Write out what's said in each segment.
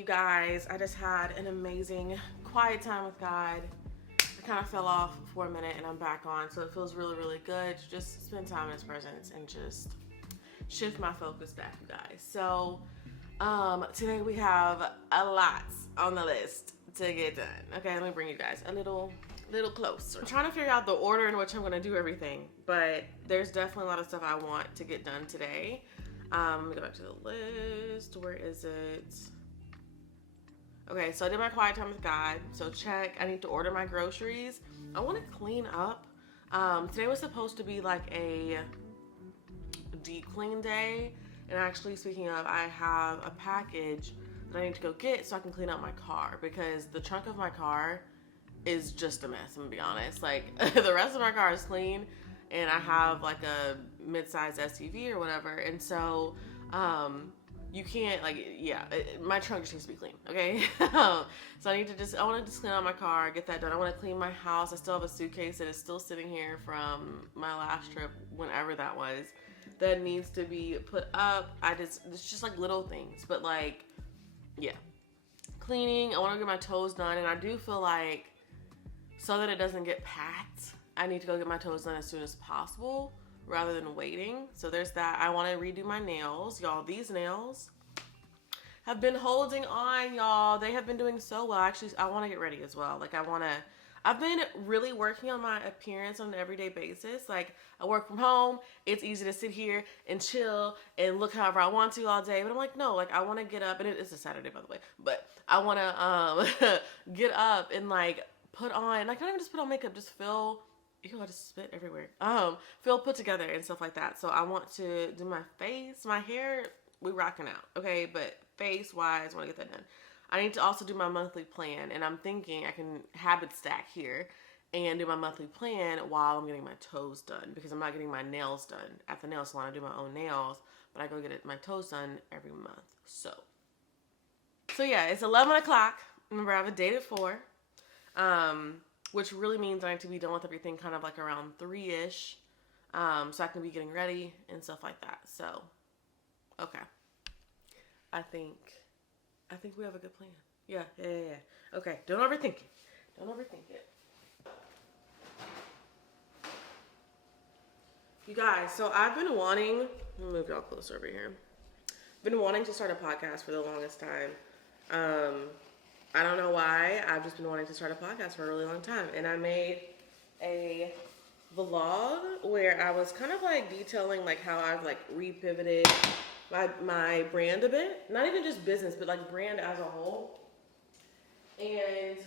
you guys. I just had an amazing quiet time with God. I kind of fell off for a minute and I'm back on, so it feels really, really good to just spend time in His presence and just shift my focus back, you guys. So today we have a lot on the list to get done. Okay, let me bring you guys a little closer. I'm trying to figure out the order in which I'm going to do everything, but there's definitely a lot of stuff I want to get done today. Let me go back to the list. Where is it? Okay, so I did my quiet time with God. So check. I need to order my groceries. I want to clean up. Today was supposed to be like a deep clean day. And actually, speaking of, I have a package that I need to go get so I can clean out my car, because the trunk of my car is just a mess, I'm gonna be honest. Like, the rest of my car is clean, and I have like a mid-size SUV or whatever, and so you can't, like, yeah, my trunk just needs to be clean, okay? So I want to just clean out my car, get that done. I want to clean my house. I still have a suitcase that is still sitting here from my last trip, whenever that was, that needs to be put up. It's just like little things, but like, yeah. Cleaning, I want to get my toes done, and I do feel like, so that it doesn't get packed, I need to go get my toes done as soon as possible rather than waiting. So there's that. I want to redo my nails. Y'all, these nails have been holding on, y'all. They have been doing so well. Actually, I want to get ready as well. Like, I've been really working on my appearance on an everyday basis. Like, I work from home. It's easy to sit here and chill and look however I want to all day. But I'm like, no, like, I want to get up, and it's a Saturday, by the way, but I want to get up and like put on, like, not even just put on makeup, just feel, I just spit everywhere. Feel put together and stuff like that. So I want to do my face, my hair, we rocking out, okay? But face wise, I want to get that done. I need to also do my monthly plan, and I'm thinking I can habit stack here and do my monthly plan while I'm getting my toes done, because I'm not getting my nails done at the nail salon. I do my own nails, but I go get my toes done every month. So yeah, it's 11 o'clock. Remember, I have a date at 4, which really means I need to be done with everything kind of like around 3-ish, so I can be getting ready and stuff like that. So, okay. I think we have a good plan. Yeah. Okay, don't overthink it. You guys, so I've been wanting, let me move y'all closer over here. Been wanting to start a podcast for the longest time. I don't know why. I've just been wanting to start a podcast for a really long time. And I made a vlog where I was kind of like detailing like how I've like repivoted my brand a bit. Not even just business, but like brand as a whole. And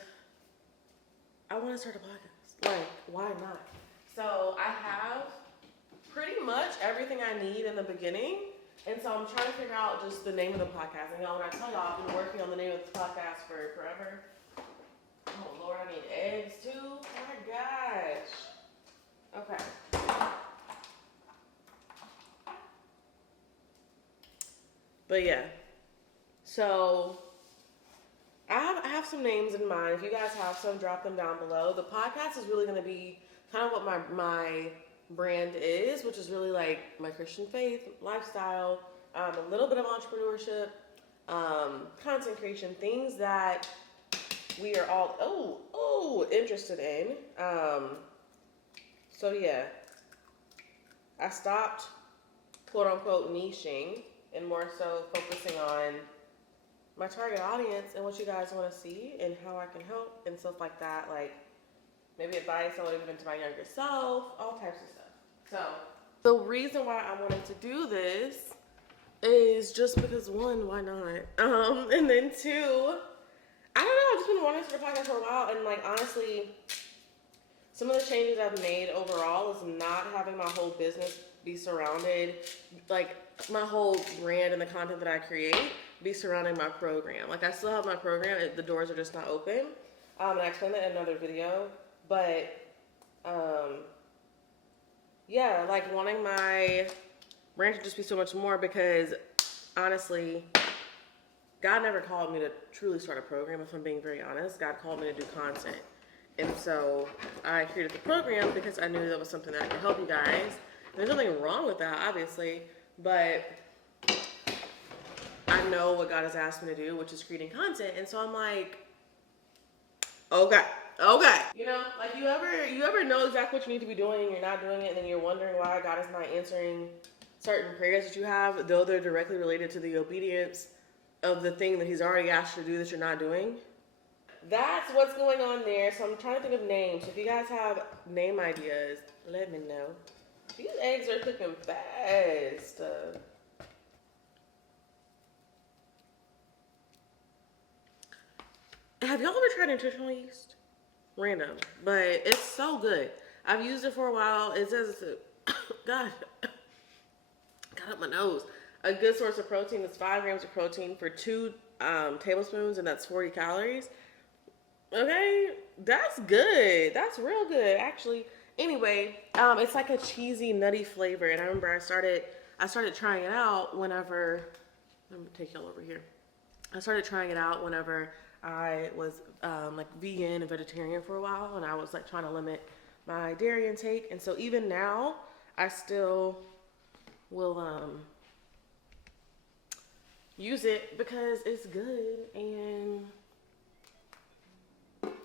I want to start a podcast. Like, why not? So I have pretty much everything I need in the beginning. And so I'm trying to figure out just the name of the podcast. And y'all, when I tell y'all, I've been working on the name of this podcast for forever. Oh Lord, I need eggs too. Oh my gosh. Okay. But yeah. So I have some names in mind. If you guys have some, drop them down below. The podcast is really going to be kind of what my brand is, which is really like my Christian faith, lifestyle, a little bit of entrepreneurship, content creation, things that we are all interested in. So yeah, I stopped quote unquote niching and more so focusing on my target audience and what you guys want to see and how I can help and stuff like that. Like, maybe advice I would have given to my younger self, all types of stuff. So the reason why I wanted to do this is just because, one, why not? And then two, I don't know, I've just been wanting to start a podcast for a while, and like, honestly, some of the changes I've made overall is not having my whole business be surrounded, like my whole brand and the content that I create be surrounding my program. Like, I still have my program, the doors are just not open. And I explained that in another video, but yeah, like wanting my brand to just be so much more, because honestly, God never called me to truly start a program, if I'm being very honest. God called me to do content. And so I created the program because I knew that was something that could help you guys. There's nothing wrong with that, obviously, but I know what God has asked me to do, which is creating content. And so I'm like, okay. You know, like you ever know exactly what you need to be doing and you're not doing it, and then you're wondering why God is not answering certain prayers that you have, though they're directly related to the obedience of the thing that He's already asked you to do that you're not doing. That's what's going on there. So I'm trying to think of names. If you guys have name ideas, let me know. These eggs are cooking fast. Have y'all ever tried nutritional yeast? Random, but it's so good. I've used it for a while. It says it's a, God, got up my nose. A good source of protein is 5 grams of protein for 2 tablespoons, and that's 40 calories. Okay, that's good. That's real good, actually. Anyway, it's like a cheesy, nutty flavor, and I remember I started trying it out whenever. Let me take y'all over here. I started trying it out whenever I was like vegan and vegetarian for a while, and I was like trying to limit my dairy intake. And so even now, I still will use it because it's good and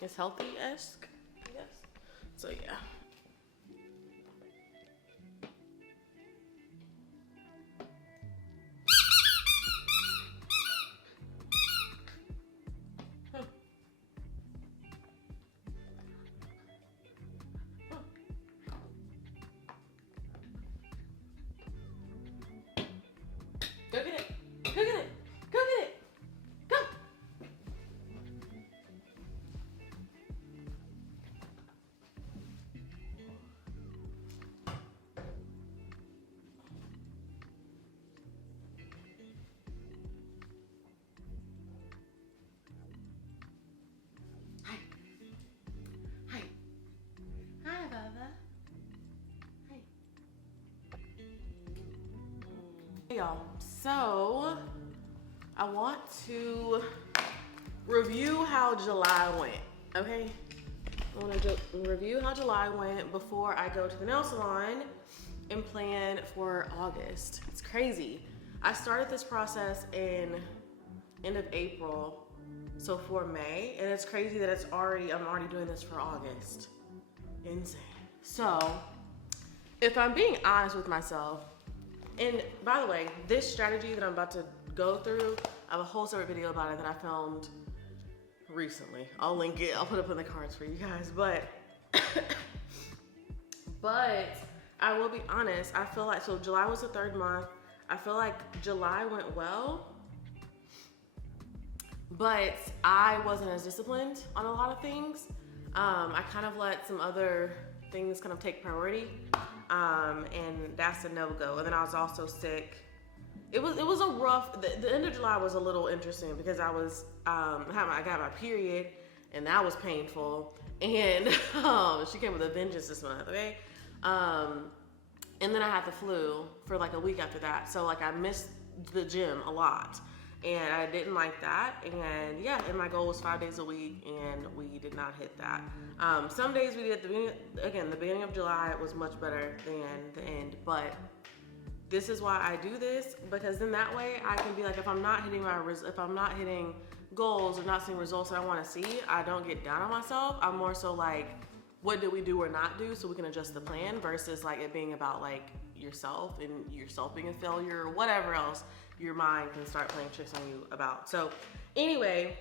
it's healthy-esque, I guess. So yeah. Go get it. Go get it. Go get it. Go. Hi. Hi. Hi, Baba. Hi. Hey, y'all. So, I want to review how July went, okay? I want to review how July went before I go to the nail salon and plan for August. It's crazy. I started this process in end of April, so for May, and it's crazy that I'm already doing this for August. Insane. So, if I'm being honest with myself, and by the way, this strategy that I'm about to go through, I have a whole separate video about it that I filmed recently. I'll link it. I'll put it up in the cards for you guys. But I will be honest. I feel like, so July was the 3rd month. I feel like July went well, but I wasn't as disciplined on a lot of things. I kind of let some other things kind of take priority. And that's a no-go. And then I was also sick. It was a rough, the end of July was a little interesting because I was, I got my period, and that was painful. And she came with a vengeance this month, okay? And then I had the flu for like a week after that. So like I missed the gym a lot. And I didn't like that. And yeah, and my goal was 5 days a week, and we did not hit that. Some days we did, the beginning of July was much better than the end. But this is why I do this, because then that way I can be like, if I'm not hitting goals or not seeing results that I want to see, I don't get down on myself. I'm more so like, what did we do or not do so we can adjust the plan, versus like it being about like yourself and yourself being a failure or whatever else your mind can start playing tricks on you about. So anyway,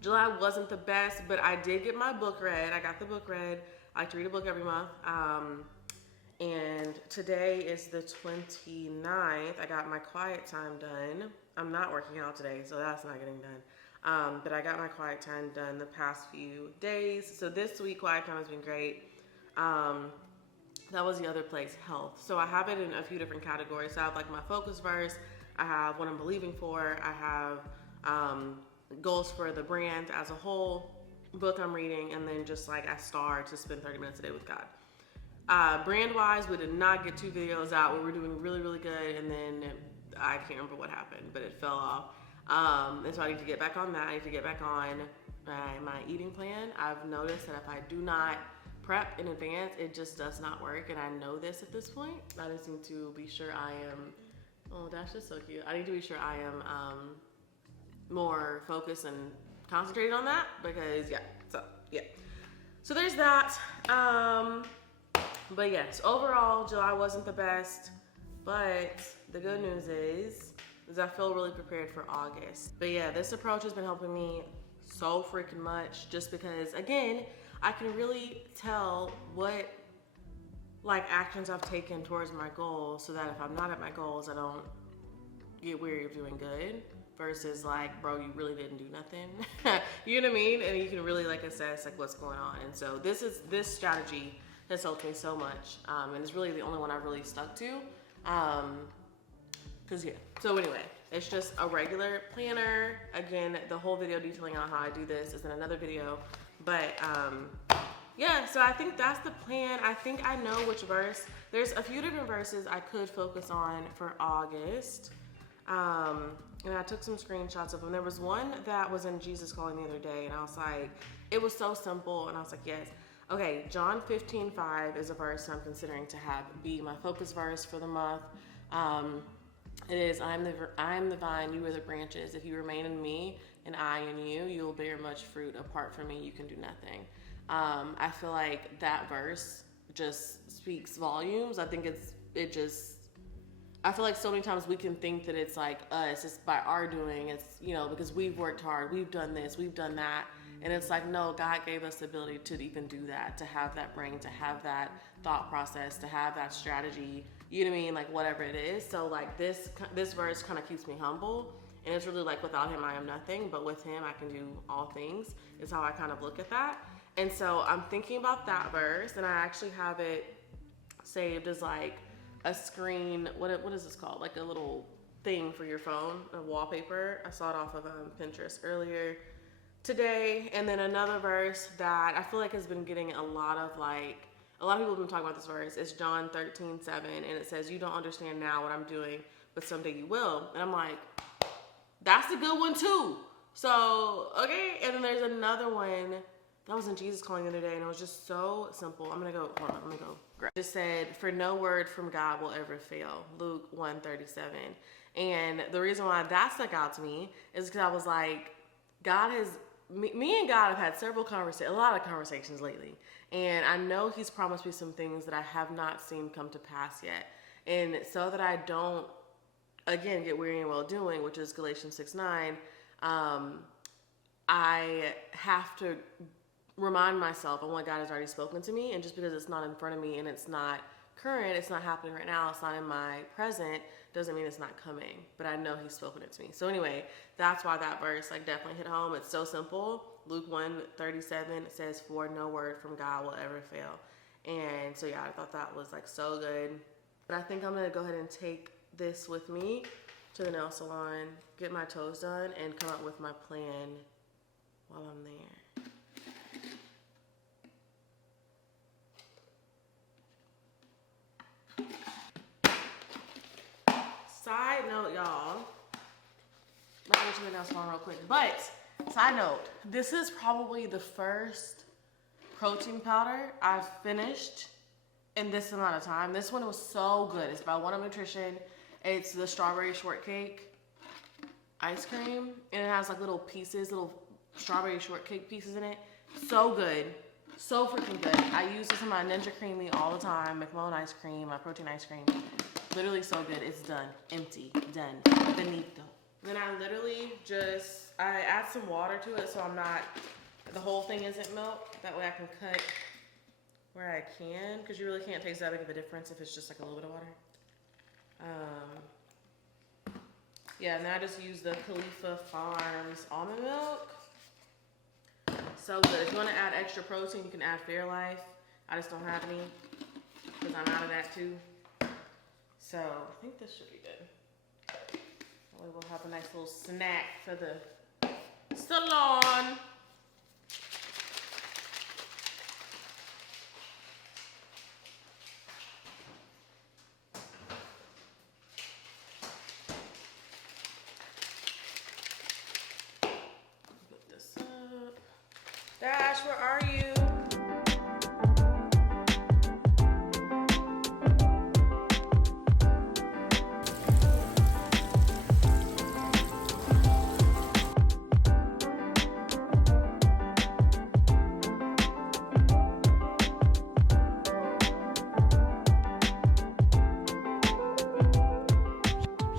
July wasn't the best, but I did get my book read. I got the book read. I like to read a book every month. And today is the 29th. I got my quiet time done. I'm not working out today, so that's not getting done. But I got my quiet time done the past few days. So this week, quiet time has been great. That was the other place, health. So I have it in a few different categories. So I have like my focus verse. I have what I'm believing for. I have goals for the brand as a whole, book I'm reading, and then just like I star to spend 30 minutes a day with God. Brand-wise, we did not get 2 videos out. We were doing really, really good, and then I can't remember what happened, but it fell off. And so I need to get back on that. I need to get back on my eating plan. I've noticed that if I do not prep in advance, it just does not work, and I know this at this point. I just need to be sure I am Oh, that's just so cute. I need to be sure I am more focused and concentrated on that because yeah. So there's that. But yes, overall, July wasn't the best, but the good news is I feel really prepared for August. But yeah, this approach has been helping me so freaking much just because, again, I can really tell what like actions I've taken towards my goals so that if I'm not at my goals, I don't get weary of doing good versus like, bro, you really didn't do nothing. You know what I mean? And you can really like assess like what's going on. And so this strategy has helped me so much. And it's really the only one I've really stuck to. Cause yeah, so anyway, it's just a regular planner. Again, the whole video detailing on how I do this is in another video. But yeah, so I think that's the plan. I think I know which verse. There's a few different verses I could focus on for August. And I took some screenshots of them. There was one that was in Jesus Calling the other day, and I was like, it was so simple, and I was like, yes. Okay, John 15:5 is a verse I'm considering to have be my focus verse for the month. It is, I am the vine, you are the branches. If you remain in me and I in you, you will bear much fruit. Apart from me, you can do nothing. I feel like that verse just speaks volumes. I think I feel like so many times we can think that it's like us, it's by our doing, it's, you know, because we've worked hard, we've done this, we've done that. And it's like, no, God gave us the ability to even do that, to have that brain, to have that thought process, to have that strategy, you know what I mean? Like whatever it is. So like this verse kind of keeps me humble. And it's really like, without him, I am nothing, but with him, I can do all things is how I kind of look at that. And so I'm thinking about that verse, and I actually have it saved as like a screen, what is this called? Like a little thing for your phone, a wallpaper. I saw it off of Pinterest earlier today. And then another verse that I feel like has been getting a lot of people have been talking about this verse. It's John 13:7, and it says, you don't understand now what I'm doing, but someday you will. And I'm like, that's a good one too. So, okay. And then there's another one that was in Jesus Calling the other day, and it was just so simple. I'm gonna go grab. It just said, for no word from God will ever fail. Luke 1:37. And the reason why that stuck out to me is because I was like, me and God have had a lot of conversations lately. And I know he's promised me some things that I have not seen come to pass yet. And so that I don't, again, get weary in well doing, which is Galatians 6:9, I have to remind myself of what God has already spoken to me. And just because it's not in front of me and it's not current, it's not happening right now, it's not in my present, doesn't mean it's not coming. But I know he's spoken it to me. So anyway, that's why that verse like definitely hit home. It's so simple. Luke 1:37 says, for no word from God will ever fail. And so yeah, I thought that was like so good. But I think I'm gonna go ahead and take this with me to the nail salon, get my toes done, and come up with my plan while I'm there. Side note, y'all. Let me get to the nail salon real quick. But side note, this is probably the first protein powder I've finished in this amount of time. This one was so good. It's by One Up Nutrition. It's the strawberry shortcake ice cream, and it has like little strawberry shortcake pieces in it. So good. So freaking good. I use this in my Ninja Creamy all the time. Make my own ice cream, my protein ice cream. Literally so good. It's done. Empty. Done. Finito. Then I literally I add some water to it so the whole thing isn't milk. That way I can cut where I can, because you really can't taste that big of a difference if it's just like a little bit of water. Yeah, and then I just use the Khalifa Farms almond milk. So good. If you want to add extra protein, you can add Fairlife. I just don't have any because I'm out of that too. So I think this should be good. That way we'll have a nice little snack for the salon. Put this up. Dash, where are you?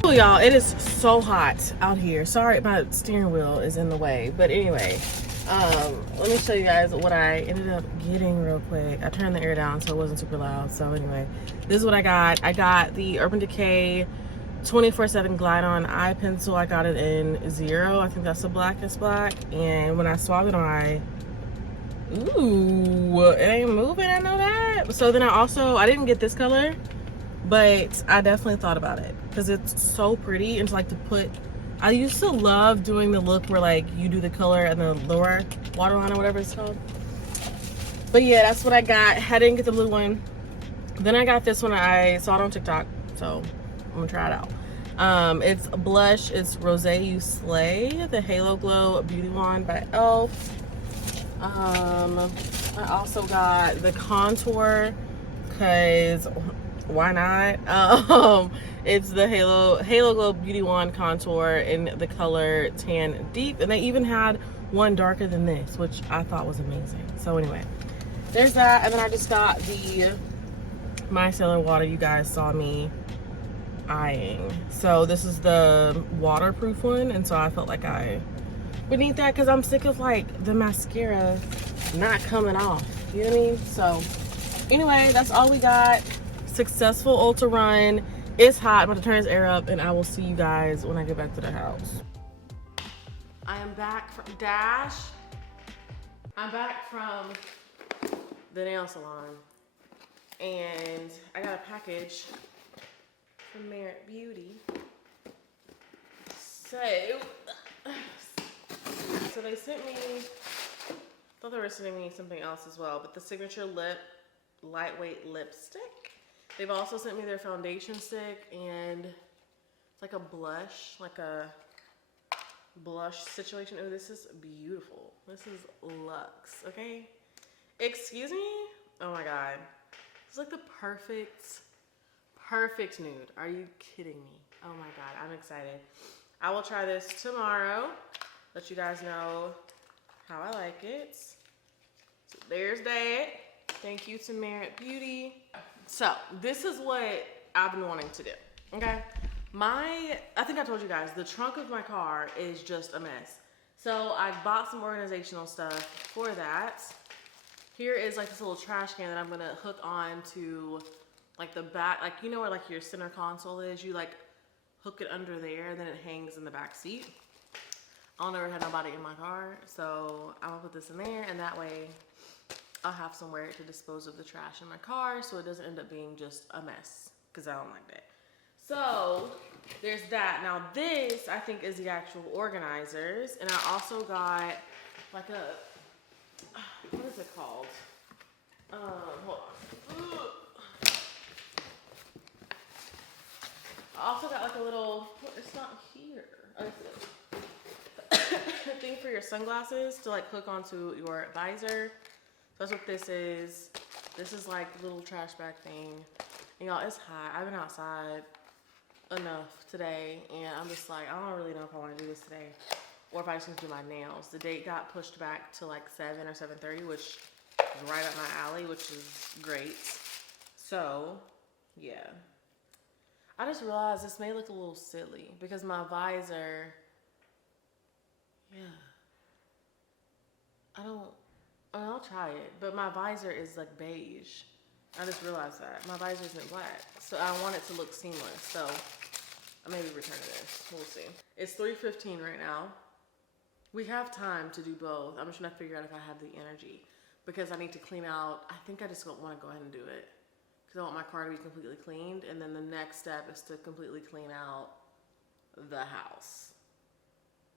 Oh, y'all, it is so hot out here. Sorry, my steering wheel is in the way. But anyway, let me show you guys what I ended up getting real quick. I turned the air down so it wasn't super loud. So anyway, this is what I got. I got the Urban Decay 24/7 Glide On Eye Pencil. I got it in 0. I think that's the blackest black. And when I swabbed it on, ooh, it ain't moving, I know that. So then I didn't get this color, but I definitely thought about it because it's so pretty. And to like to put, I used to love doing the look where like you do the color and the lower waterline or whatever it's called. But yeah, that's what I got. I didn't get the blue one. Then I got this one. I saw it on TikTok, so I'm gonna try it out. It's blush. It's Rose You Slay, the Halo Glow Beauty Wand by e.l.f. I also got the contour because why not? It's the Halo Glow Beauty Wand contour in the color Tan Deep, and they even had one darker than this, which I thought was amazing. So anyway, there's that. And then I just got the micellar water you guys saw me eyeing. So this is the waterproof one, and so I felt like I would need that because I'm sick of like the mascara not coming off, you know what I mean? So anyway, that's all we got. Successful Ulta run. It's hot. I'm about to turn this air up and I will see you guys when I get back to the house. I am back from Dash. I'm back from the nail salon and I got a package from Merit Beauty. So they sent me, I thought they were sending me something else as well, but the Signature Lip Lightweight Lipstick. They've also sent me their foundation stick, and it's like a blush, situation. Oh, this is beautiful. This is luxe, okay? Excuse me? Oh my God. It's like the perfect nude. Are you kidding me? Oh my God, I'm excited. I will try this tomorrow. Let you guys know how I like it. So there's that. Thank you to Merit Beauty. So this is what I've been wanting to do, okay? I think I told you guys, the trunk of my car is just a mess. So I bought some organizational stuff for that. Here is like this little trash can that I'm gonna hook on to like the back, like you know where like your center console is, you like hook it under there and then it hangs in the back seat. I'll never have nobody in my car, so I'm gonna put this in there, and that way I'll have somewhere to dispose of the trash in my car so it doesn't end up being just a mess, because I don't like that. So there's that. Now this, I think, is the actual organizers, and I also got like a, what is it called? Hold on. I also got like a little, it's not here. Oh, a thing for your sunglasses to like hook onto your visor. So that's what this is. This is like a little trash bag thing. And y'all, it's hot. I've been outside enough today, and I'm just like, I don't really know if I want to do this today or if I just need to do my nails. The date got pushed back to like 7 or 7:30, which is right up my alley, which is great. So yeah, I just realized this may look a little silly because my visor, yeah, I'll try it, but my visor is like beige. I just realized that. My visor isn't black, so I want it to look seamless, so I maybe return this. We'll see. It's 3:15 right now. We have time to do both. I'm just trying to figure out if I have the energy because I need to clean out. I think I just want to go ahead and do it because I want my car to be completely cleaned, and then the next step is to completely clean out the house.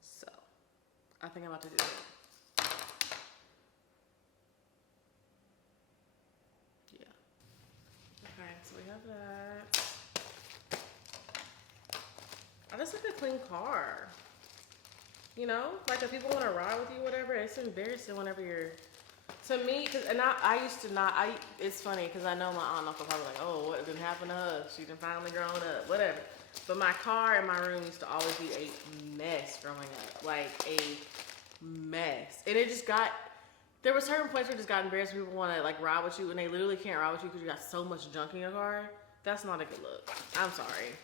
So I think I'm about to do it. Okay, so we have that. I just like a clean car. You know, like if people want to ride with you, whatever, it's embarrassing whenever you're, to me, cause, and I used to not, it's funny because I know my aunt will probably like, oh, what didn't happen to her? She done finally grown up, whatever. But my car in my room used to always be a mess growing up, like a mess. And it just got, there were certain points where it just got embarrassed. People want to like ride with you, and they literally can't ride with you because you got so much junk in your car. That's not a good look. I'm sorry.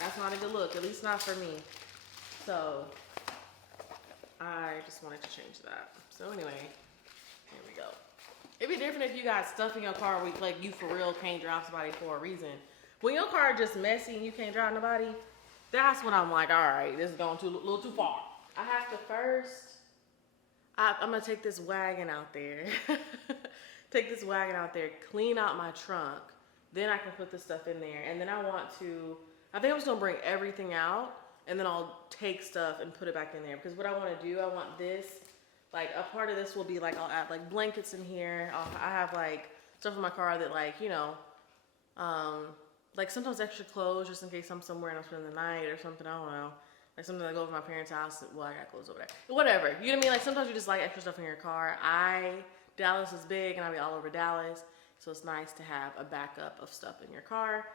That's not a good look, at least not for me. So I just wanted to change that. So anyway, here we go. It'd be different if you got stuff in your car where like you for real can't drive somebody for a reason. When your car just messy and you can't drive nobody, that's when I'm like, all right, this is going a little too far. I have to first, I'm gonna take this wagon out there. Take this wagon out there, clean out my trunk. Then I can put this stuff in there. And then I think I'm just gonna bring everything out and then I'll take stuff and put it back in there. Because what I wanna do, I want this, like a part of this will be like, I'll add like blankets in here. I have like stuff in my car that like, you know, like sometimes extra clothes just in case I'm somewhere and I'm spending the night or something, I don't know. Like something I go over to my parents' house, well, I got clothes over there. Whatever, you know what I mean? Like sometimes you just like extra stuff in your car. Dallas is big and I'll be all over Dallas. So it's nice to have a backup of stuff in your car.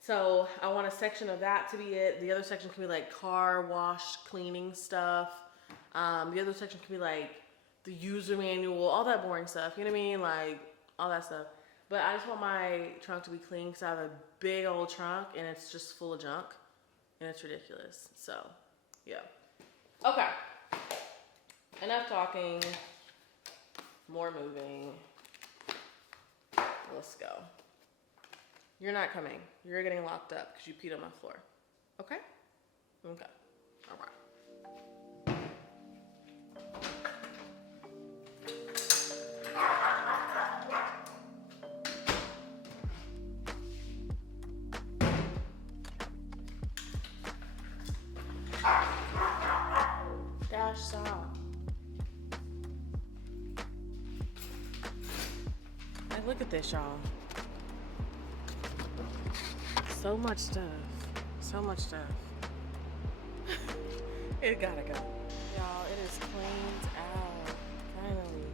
So I want a section of that to be it. The other section can be like car wash, cleaning stuff. The other section can be like the user manual, all that boring stuff. You know what I mean? Like all that stuff. But I just want my trunk to be clean because I have a big old trunk and it's just full of junk. And it's ridiculous. So, yeah. Okay. Enough talking. More moving. Let's go. You're not coming. You're getting locked up because you peed on my floor. Okay? Okay. All right. Dash, stop. Like, look at this, y'all. So much stuff. So much stuff. It gotta go. Y'all, it is cleaned out. Finally.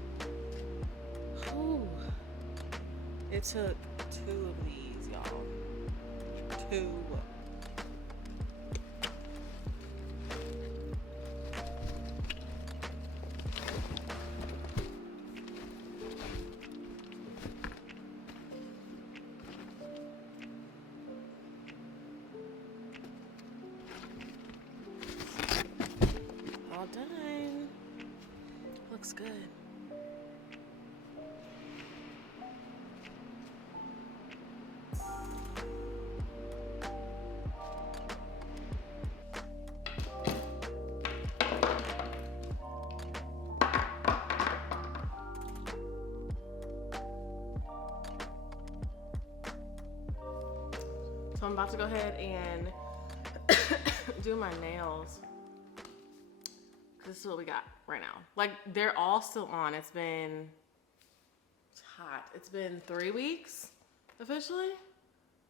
Whew. It took 2 of these, y'all. 2. All done. Looks good. So I'm about to go ahead and do my nails. This is what we got right now. Like, they're all still on. It's hot. It's been 3 weeks officially,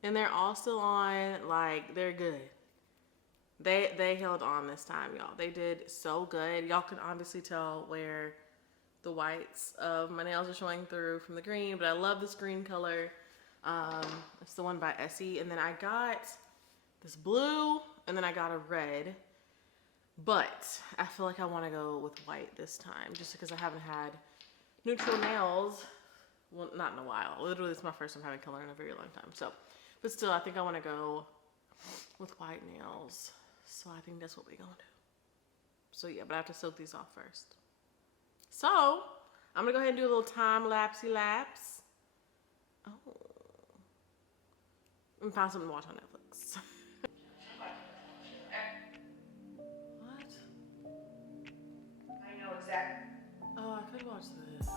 and they're all still on. Like, they're good. They held on this time, y'all. They did so good. Y'all can obviously tell where the whites of my nails are showing through from the green, but I love this green color. It's the one by Essie, and then I got this blue, and then I got a red. But I feel like I want to go with white this time, just because I haven't had neutral nails, well, not in a while. Literally, it's my first time having color in a very long time. So, but still, I think I want to go with white nails. So I think that's what we're gonna do. So yeah, but I have to soak these off first. So I'm gonna go ahead and do a little time lapsey lapse. Oh, and find something to watch on Netflix. Oh, I could watch this.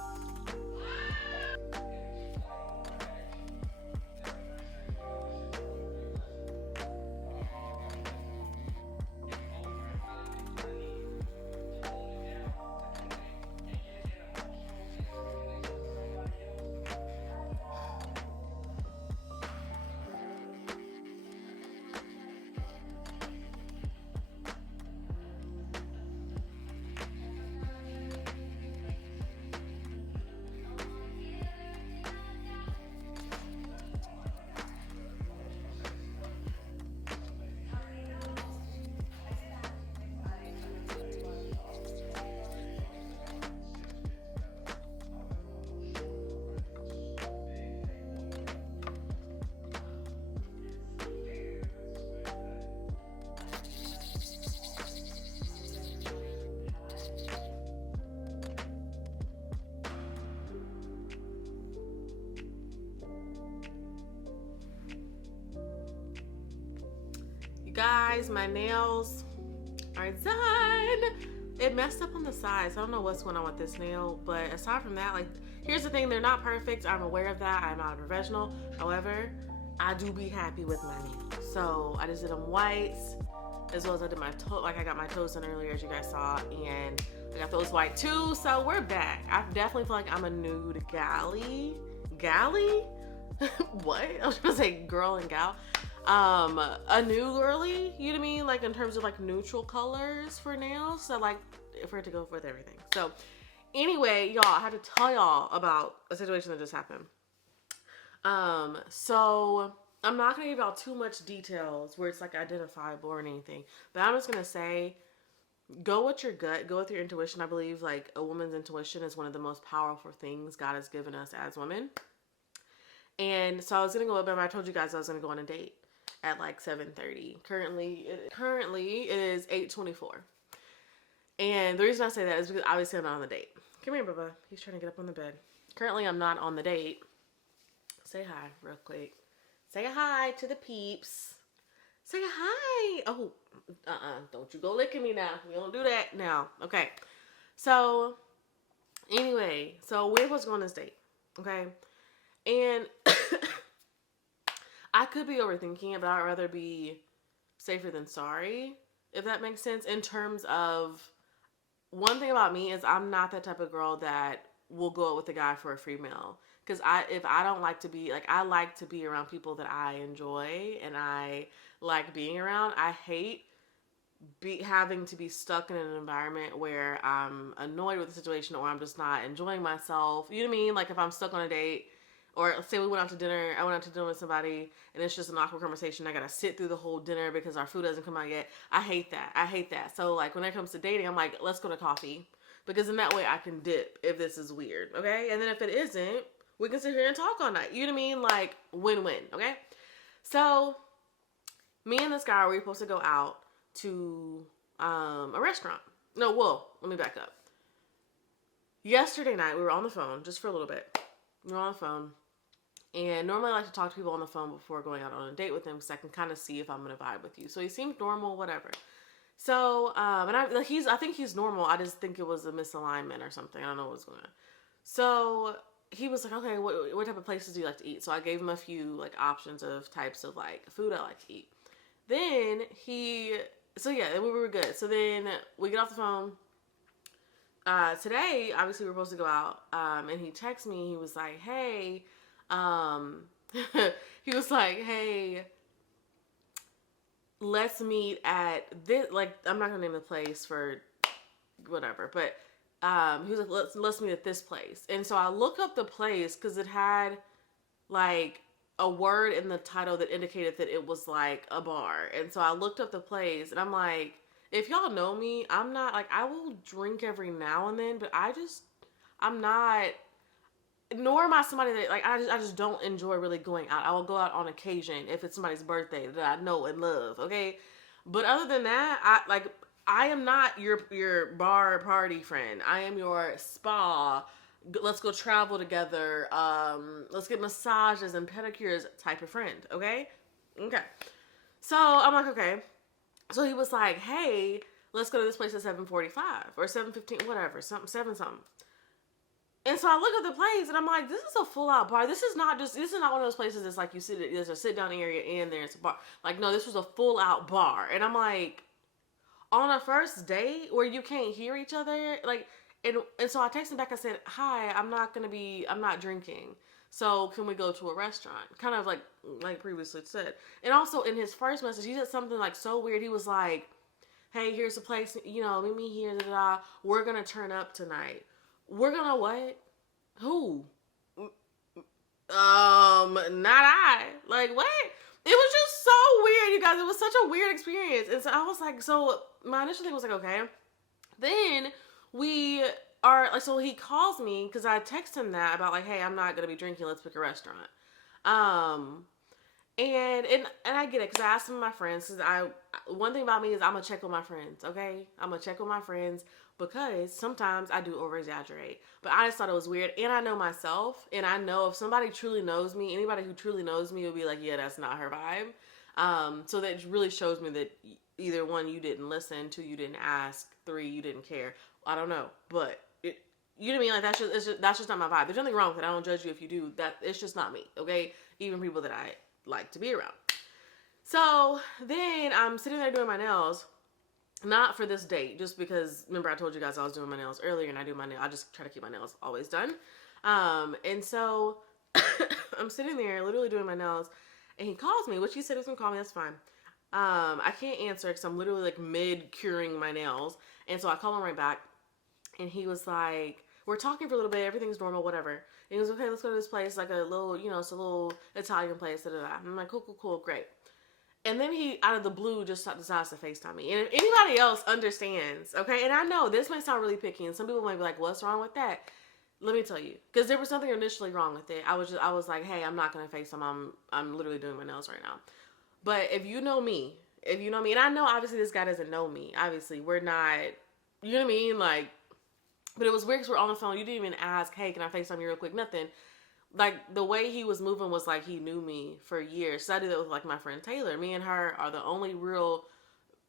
Guys, my nails are done. It messed up on the sides. I don't know what's going on with this nail, but aside from that, like, here's the thing, they're not perfect. I'm aware of that. I'm not a professional. However, I do be happy with my nails. So I just did them whites, as well as I did my toe. Like, I got my toes done earlier, as you guys saw, and I got those white too. So we're back. I definitely feel like I'm a nude galley. What? I was gonna say girl and gal. A new girly, you know what I mean? Like, in terms of like neutral colors for nails. So like, for it to go with everything. So anyway, y'all, I had to tell y'all about a situation that just happened. So I'm not gonna give y'all too much details where it's like identifiable or anything, but I'm just gonna say, go with your gut, go with your intuition. I believe like a woman's intuition is one of the most powerful things God has given us as women. And so I was gonna go, remember I told you guys I was gonna go on a date at like 7:30. Currently it is 8:24. And the reason I say that is because obviously I'm not on the date. Come here, Bubba. He's trying to get up on the bed. Currently I'm not on the date. Say hi real quick. Say hi to the peeps. Say hi. Oh, don't you go licking me now. We don't do that now. Okay. So anyway, so we're supposed to go on this date. Okay. And I could be overthinking it, but I'd rather be safer than sorry, if that makes sense. In terms of, one thing about me is I'm not that type of girl that will go out with a guy for a free meal. Because if I don't like to be, like, I like to be around people that I enjoy and I like being around. I hate having to be stuck in an environment where I'm annoyed with the situation or I'm just not enjoying myself. You know what I mean? Like, if I'm stuck on a date, or say we went out to dinner, I went out to dinner with somebody and it's just an awkward conversation. I gotta sit through the whole dinner because our food hasn't come out yet. I hate that. So like, when it comes to dating, I'm like, let's go to coffee, because in that way I can dip if this is weird. Okay. And then if it isn't, we can sit here and talk all night. You know what I mean? Like, win-win. Okay. So me and this guy, we were supposed to go out to a restaurant. No, well, let me back up. Yesterday night, we were on the phone just for a little bit. We were on the phone. And normally I like to talk to people on the phone before going out on a date with them, because I can kind of see if I'm going to vibe with you. So he seemed normal, whatever. So, and I think he's normal. I just think it was a misalignment or something. I don't know what was going on. So he was like, okay, what type of places do you like to eat? So I gave him a few like options of types of like food I like to eat. Then we were good. So then we get off the phone. Today, obviously, we were supposed to go out, and he texted me. He was like, hey, let's meet at this, like, I'm not gonna name the place for whatever, but, he was like, let's meet at this place. And so I looked up the place because it had like a word in the title that indicated that it was like a bar. And so I looked up the place and I'm like, if y'all know me, I'm not like, I will drink every now and then, but I'm not, nor am I somebody that like, I just don't enjoy really going out. I will go out on occasion if it's somebody's birthday that I know and love. Okay. But other than that, I am not your bar party friend. I am your spa, let's go travel together, let's get massages and pedicures type of friend. Okay. So I'm like, okay. So he was like, hey, let's go to this place at 7:45 or 7:15, whatever, something. And so I look at the place and I'm like, this is a full out bar. This is not one of those places that's like there's a sit down area and there's a bar. Like, no, this was a full out bar. And I'm like, on a first date where you can't hear each other, like, and so I texted him back. I said, hi, I'm not drinking. So can we go to a restaurant? Kind of like previously said. And also in his first message, he said something like so weird. He was like, hey, here's a place, meet me here, we're going to turn up tonight. We're going to what? Who? Not I. Like, what? It was just so weird, you guys. It was such a weird experience. And so I was like, so my initial thing was like, okay. Then so he calls me because I text him that about like, hey, I'm not going to be drinking. Let's pick a restaurant. And I get it because I asked some of my friends, because one thing about me is I'm going to check with my friends, okay? I'm going to check with my friends because sometimes I do over exaggerate, but I just thought it was weird. And I know myself, and I know if somebody truly knows me, anybody who truly knows me will be like, yeah, that's not her vibe. So that really shows me that either one, you didn't listen, two, you didn't ask, three, you didn't care. I don't know, but you know what I mean? Like that's just not my vibe. There's nothing wrong with it. I don't judge you if you do. That it's just not me. Okay, even people that I like to be around. So then I'm sitting there doing my nails, not for this date, just because remember I told you guys I was doing my nails earlier, and I do my nails. I just try to keep my nails always done. And so I'm sitting there literally doing my nails, and he calls me, which he said he was gonna call me. That's fine. I can't answer because I'm literally like mid curing my nails, and so I call him right back. And he was like, we're talking for a little bit, everything's normal, whatever. And he was okay, let's go to this place, like a little, it's a little Italian place, da-da-da. I'm like, cool, great. And then he, out of the blue, just decides to FaceTime me. And if anybody else understands, okay, and I know this may sound really picky, and some people might be like, what's wrong with that? Let me tell you, because there was something initially wrong with it. I was like, hey, I'm not going to FaceTime, I'm literally doing my nails right now. But if you know me, and I know obviously this guy doesn't know me, obviously, we're not, you know what I mean, like, but it was weird because we're on the phone. You didn't even ask, hey, can I FaceTime you real quick? Nothing. Like, the way he was moving was like he knew me for years. So I did that with, like, my friend Taylor. Me and her are the only real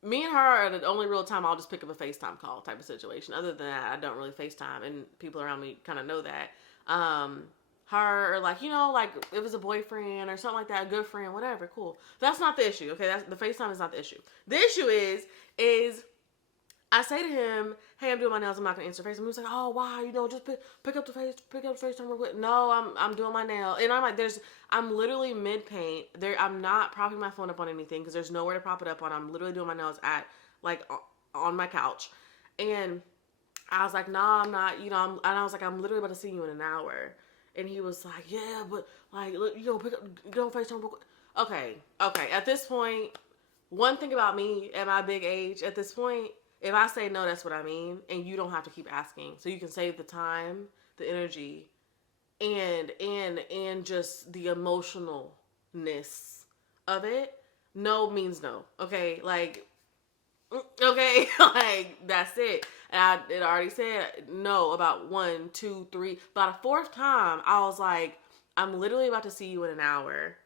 time I'll just pick up a FaceTime call type of situation. Other than that, I don't really FaceTime. And people around me kind of know that. Her, or like, like, if it was a boyfriend or something like that, a good friend, whatever, cool. That's not the issue, okay? The FaceTime is not the issue. The issue is I say to him, hey, I'm doing my nails, I'm not gonna answer FaceTime. He's like, oh wow, just pick up the FaceTime real quick. No, I'm doing my nail. And I'm like, I'm literally mid paint. I'm not propping my phone up on anything because there's nowhere to prop it up on. I'm literally doing my nails on my couch. And I was like, nah, I'm not, and I was like, I'm literally about to see you in an hour. And he was like, yeah, but like, pick up, get on FaceTime real quick. Okay. At this point, one thing about me at my big age, at this point, if I say no, that's what I mean. And you don't have to keep asking. So you can save the time, the energy, and just the emotionalness of it. No means no. Okay? Like, okay? Like, that's it. And it already said no about 1, 2, 3. About a fourth time, I was like, I'm literally about to see you in an hour.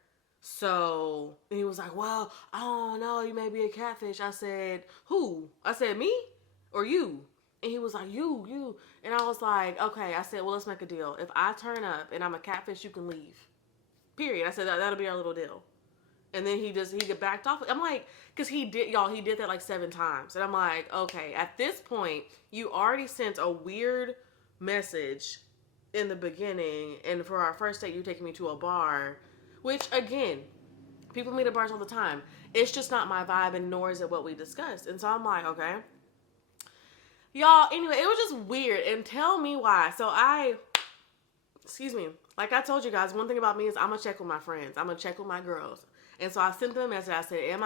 So, and he was like, well, I don't know, you may be a catfish. I said, who? I said, me or you? And he was like, you. And I was like, okay. I said, well, let's make a deal. If I turn up and I'm a catfish, you can leave. Period. I said, that'll be our little deal. And then he backed off. I'm like, because he did that like 7 times. And I'm like, okay, at this point, you already sent a weird message in the beginning. And for our first date, you're taking me to a bar. Which, again, people meet at bars all the time. It's just not my vibe, and nor is it what we discussed. And so I'm like, okay. Y'all, anyway, it was just weird. And tell me why. So like I told you guys, one thing about me is I'm going to check with my friends. I'm going to check with my girls. And so I sent them a message. I said, am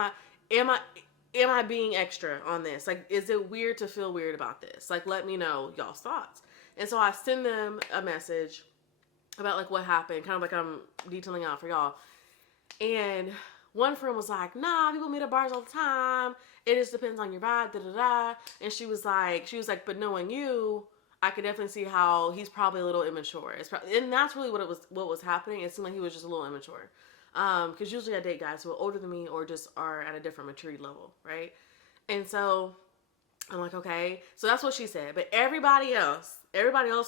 I being extra on this? Like, is it weird to feel weird about this? Like, let me know y'all's thoughts. And so I send them a message about like what happened, kind of like I'm detailing out for y'all. And one friend was like, nah, people meet at bars all the time. It just depends on your vibe, da-da-da. And she was like, but knowing you, I could definitely see how he's probably a little immature. And that's really what was happening. It seemed like he was just a little immature. Because usually I date guys who are older than me or just are at a different maturity level, right? And so I'm like, okay. So that's what she said. But everybody else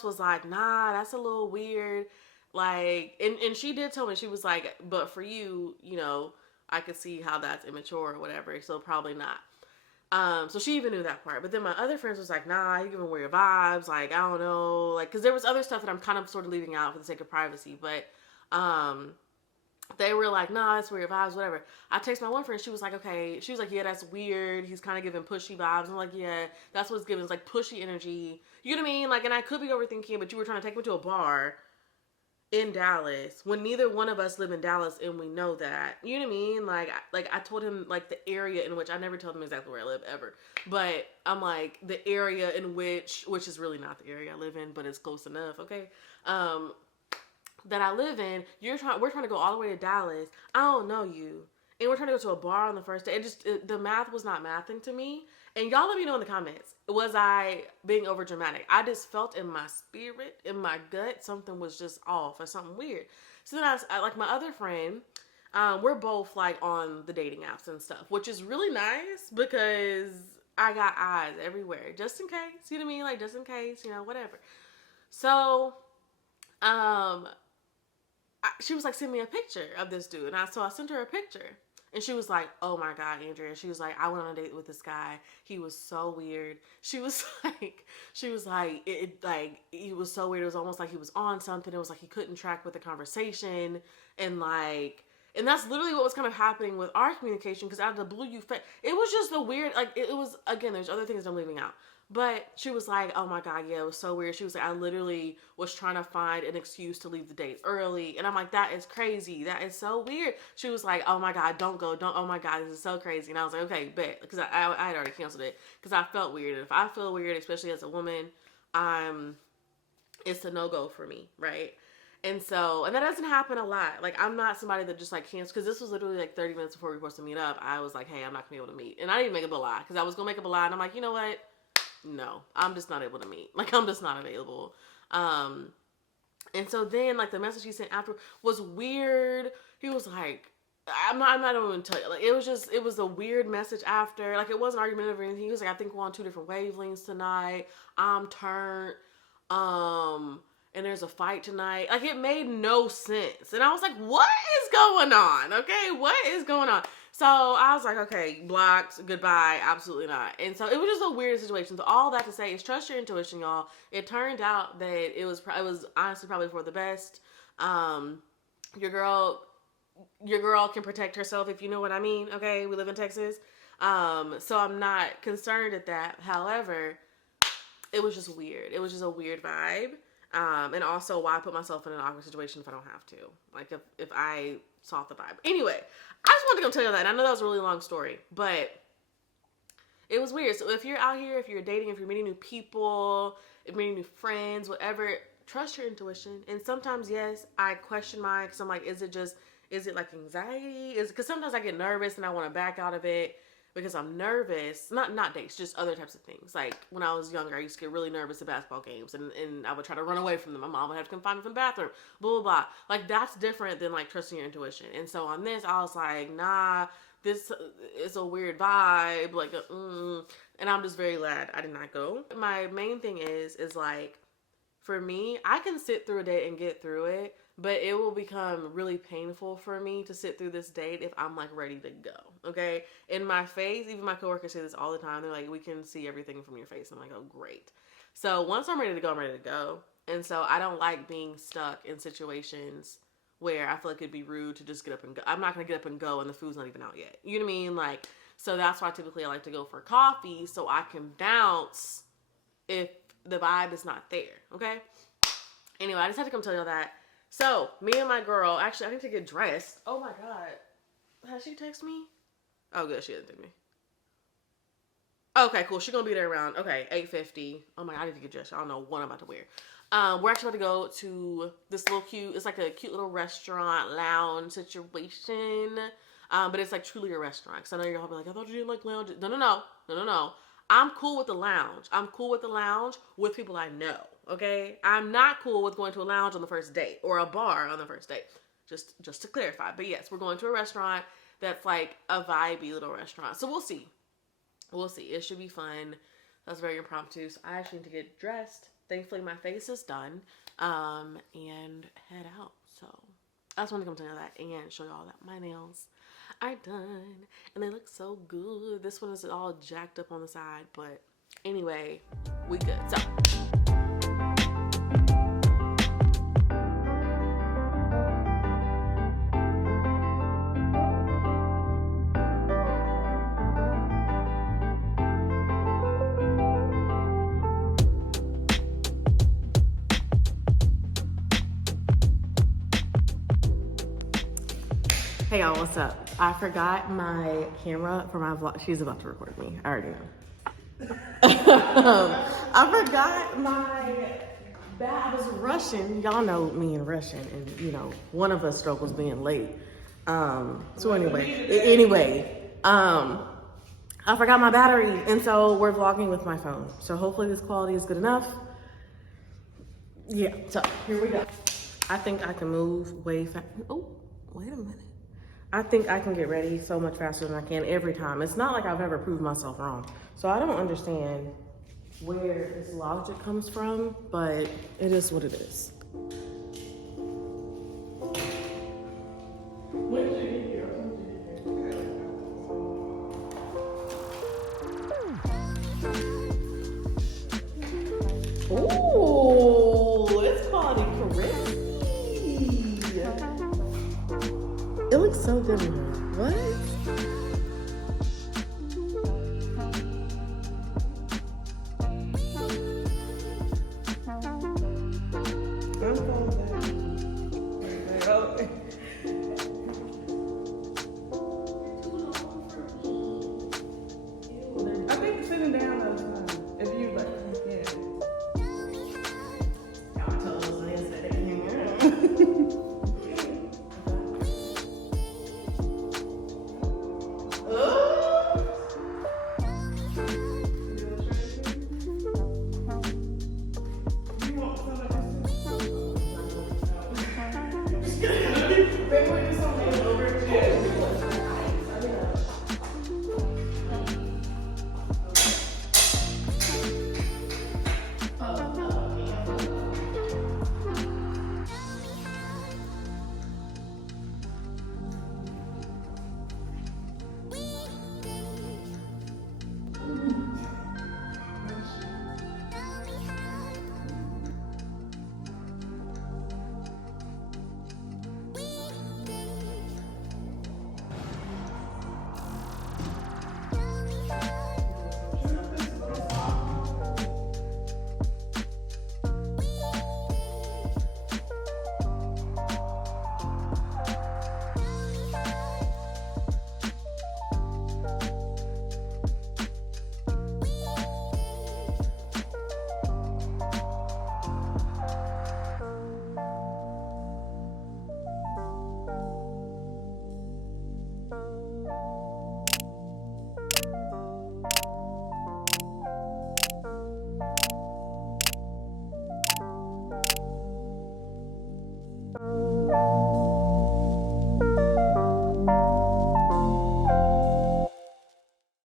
was like, nah, that's a little weird. Like, and she did tell me, she was like, but for you, I could see how that's immature or whatever. So probably not. So she even knew that part. But then my other friends was like, nah, you giving weird vibes. Like, I don't know. Like, because there was other stuff that I'm kind of sort of leaving out for the sake of privacy. But they were like, nah, that's weird vibes, whatever. I text my one friend. She was like, okay. She was like, yeah, that's weird. He's kind of giving pushy vibes. I'm like, yeah, that's what's giving. It's like pushy energy. You know what I mean? Like, and I could be overthinking, but you were trying to take me to a bar in Dallas when neither one of us live in Dallas, and we know that. You know what I mean? Like I told him like the area in which, I never told him exactly where I live ever, but I'm like the area in which is really not the area I live in, but it's close enough, okay? That I live in. We're trying to go all the way to Dallas. I don't know you, and we're trying to go to a bar on the first day. The math was not mathing to me. And y'all let me know in the comments, was I being over dramatic? I just felt in my spirit, in my gut, something was just off or something weird. So then I like my other friend, we're both like on the dating apps and stuff, which is really nice because I got eyes everywhere, just in case, you know what I mean? Like, just in case, you know, whatever. So, she was like, send me a picture of this dude. And so I sent her a picture. And she was like, oh my God, Andrea. She was like, I went on a date with this guy. He was so weird. She was like, he was so weird. It was almost like he was on something. It was like he couldn't track with the conversation. And that's literally what was kind of happening with our communication. Because out of the blue, it was just a weird, like, it was, again, there's other things I'm leaving out. But she was like, oh my God, yeah, it was so weird. She was like, I literally was trying to find an excuse to leave the date early. And I'm like, that is crazy. That is so weird. She was like, oh my God, don't go. Oh my God, this is so crazy. And I was like, okay, bet. Because I had already canceled it. Because I felt weird. And if I feel weird, especially as a woman, it's a no-go for me, right? And that doesn't happen a lot. Like, I'm not somebody that just like cancels. Because this was literally like 30 minutes before we were supposed to meet up. I was like, hey, I'm not going to be able to meet. And I didn't make up a lie. Because I was going to make up a lie. And I'm like, you know what? No, I'm just not able to meet. Like, I'm just not available. And so then, like, the message he sent after was weird. He was like, I'm not even tell you. Like, it was a weird message after. Like, it wasn't argumentative or anything. He was like, I think we're on 2 different wavelengths tonight. I'm turned. And there's a fight tonight. Like, it made no sense. And I was like, what is going on? Okay, what is going on? So I was like, okay, blocked, goodbye, absolutely not. And so it was just a weird situation. So all that to say is trust your intuition, y'all. It turned out that it was honestly probably for the best. Your girl can protect herself, if you know what I mean. Okay, we live in Texas. So I'm not concerned at that. However, it was just weird. It was just a weird vibe. And also, why put myself in an awkward situation if I don't have to? Like, if I saw the vibe. Anyway, I just wanted to go tell you that. And I know that was a really long story, but it was weird. So if you're out here, if you're dating, if you're meeting new people, if you're meeting new friends, whatever, trust your intuition. And sometimes, yes, I question mine because I'm like, is it like anxiety? Because sometimes I get nervous and I want to back out of it. Because I'm nervous, not dates, just other types of things. Like, when I was younger, I used to get really nervous at basketball games, and I would try to run away from them. My mom would have to come find me from the bathroom, blah, blah, blah. Like, that's different than, like, trusting your intuition. And so on this, I was like, nah, this is a weird vibe, like, and I'm just very glad I did not go. My main thing is like, for me, I can sit through a date and get through it, but it will become really painful for me to sit through this date if I'm like ready to go. Okay. In my face, even my coworkers say this all the time. They're like, we can see everything from your face. I'm like, oh, great. So once I'm ready to go, I'm ready to go. And so I don't like being stuck in situations where I feel like it'd be rude to just get up and go. I'm not going to get up and go and the food's not even out yet. You know what I mean? Like, so that's why typically I like to go for coffee so I can bounce if the vibe is not there. Okay. Anyway, I just had to come tell y'all that. So, me and my girl, actually, I need to get dressed. Oh my God. Has she texted me? Oh, good. She didn't text me. Okay, cool. She's going to be there around, 8:50. Oh my God, I need to get dressed. I don't know what I'm about to wear. We're actually about to go to this little it's like a cute little restaurant lounge situation. But it's like truly a restaurant. Because I know you're all be like, I thought you didn't like lounge. No. I'm cool with the lounge. I'm cool with the lounge with people I know. Okay, I'm not cool with going to a lounge on the first date or a bar on the first date. Just to clarify. But yes, we're going to a restaurant that's like a vibey little restaurant. So we'll see. It should be fun. That's very impromptu. So I actually need to get dressed. Thankfully, my face is done. And head out. So I just wanted to come tell you that and show y'all that my nails are done and they look so good. This one is all jacked up on the side, but anyway, we good. So hey y'all, what's up? I forgot my camera for my vlog. She's about to record me. I already know. I forgot my bag. I was rushing. Y'all know me and rushing, and you know, one of us struggles being late. So anyway, I forgot my battery, and so we're vlogging with my phone. So hopefully this quality is good enough. Yeah, so here we go. I think I can move way fast. Oh, wait a minute. I think I can get ready so much faster than I can every time. It's not like I've ever proved myself wrong. So I don't understand where this logic comes from, but it is what it is. Ooh, let's call it crispy. It looks so good in here.